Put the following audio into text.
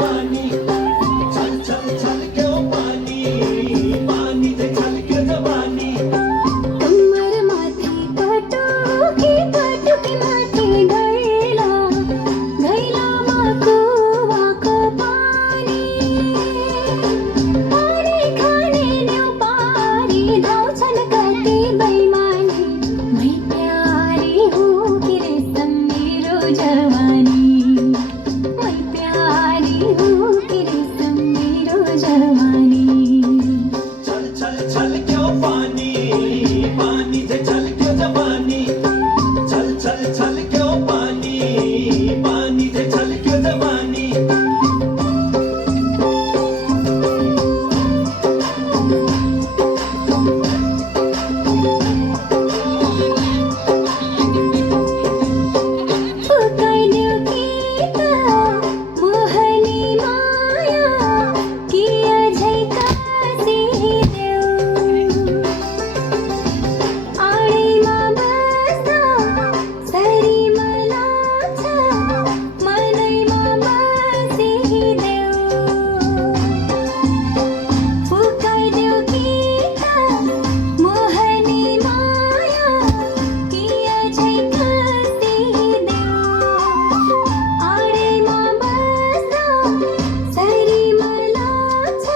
पानी छल छल छल क्यों पानी पानी से छल क्यों जवानी कमर माथी काटुकी माथी गैला गैला माको वाको पानी पानी खाने न्यू पारी धाउँछन् कति बैमानी मै प्यारी हूँ कि रेशम मेरो जवानी मै प्यारी हूँ कि रेशम मेरो जवानी छल छल छल क्यों पानी पानी से छल क्यों जवानी छल छल छल क्यों पानी पानी से छल क्यों जवानी फुकाइदेऊ गीत मोहनी माया किया झैकासिदेऊ आडैमा बस्दा सरीमा लाग्छ मनैमा बसिदेऊ फुकाइदेऊ गीत मोहनी माया किया झैकासिदेऊ आडैमा बस्दा सरीमा लाग्छ